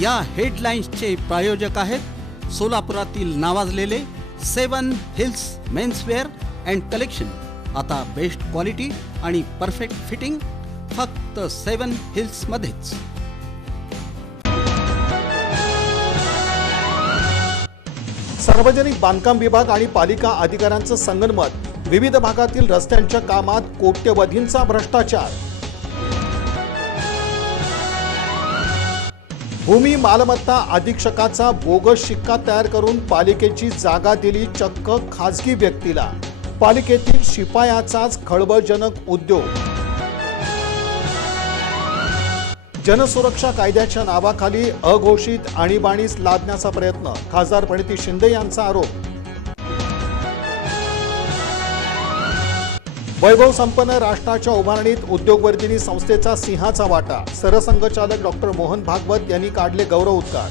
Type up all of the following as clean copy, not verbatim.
या हेडलाईन्सचे प्रायोजक आहेत सोलापुरातील नावाजलेले 7 हिल्स मेन्सवेअर अँड कलेक्शन। आता बेस्ट क्वालिटी आणि परफेक्ट फिटिंग फक्त 7 हिल्स मध्येच। सार्वजनिक बांधकाम विभाग आणि पालिका अधिकाऱ्यांचं संगनमत, विविध भागातील रस्त्यांच्या कामात कोट्यवधींचा भ्रष्टाचार। भूमी मालमत्ता अधीक्षकाचा बोगस शिक्का तयार करून पालिकेची जागा दिली चक्क खासगी व्यक्तीला। पालिकेतील शिपायाचाच खळबळजनक उद्योग। जनसुरक्षा कायद्याच्या नावाखाली अघोषित आणीबाणीस लादण्याचा प्रयत्न, खासदार प्रणिती शिंदे यांचा आरोप। वैभव संपन्न राष्ट्राच्या उभारणीत उद्योगवर्धिनी संस्थेचा सिंहाचा वाटा, सरसंघचालक डॉक्टर मोहन भागवत यांनी काढले गौरव उद्गार।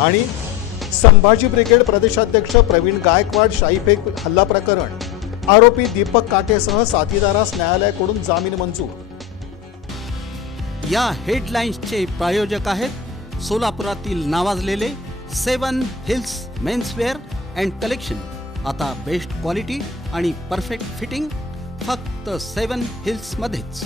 आणि संभाजी ब्रिगेड प्रदेशाध्यक्ष प्रवीण गायकवाड शाईफेक हल्ला प्रकरण, आरोपी दीपक काटेसह साथीदारास न्यायालयाकडून जामीन मंजूर। या हेडलाईन्सचे प्रायोजक आहेत सोलापुरातील नावाजलेले 7 हिल्स मेन्सवेअर अँड कलेक्शन। आता बेस्ट क्वालिटी आणि परफेक्ट फिटिंग फक्त 7 हिल्स मध्येच।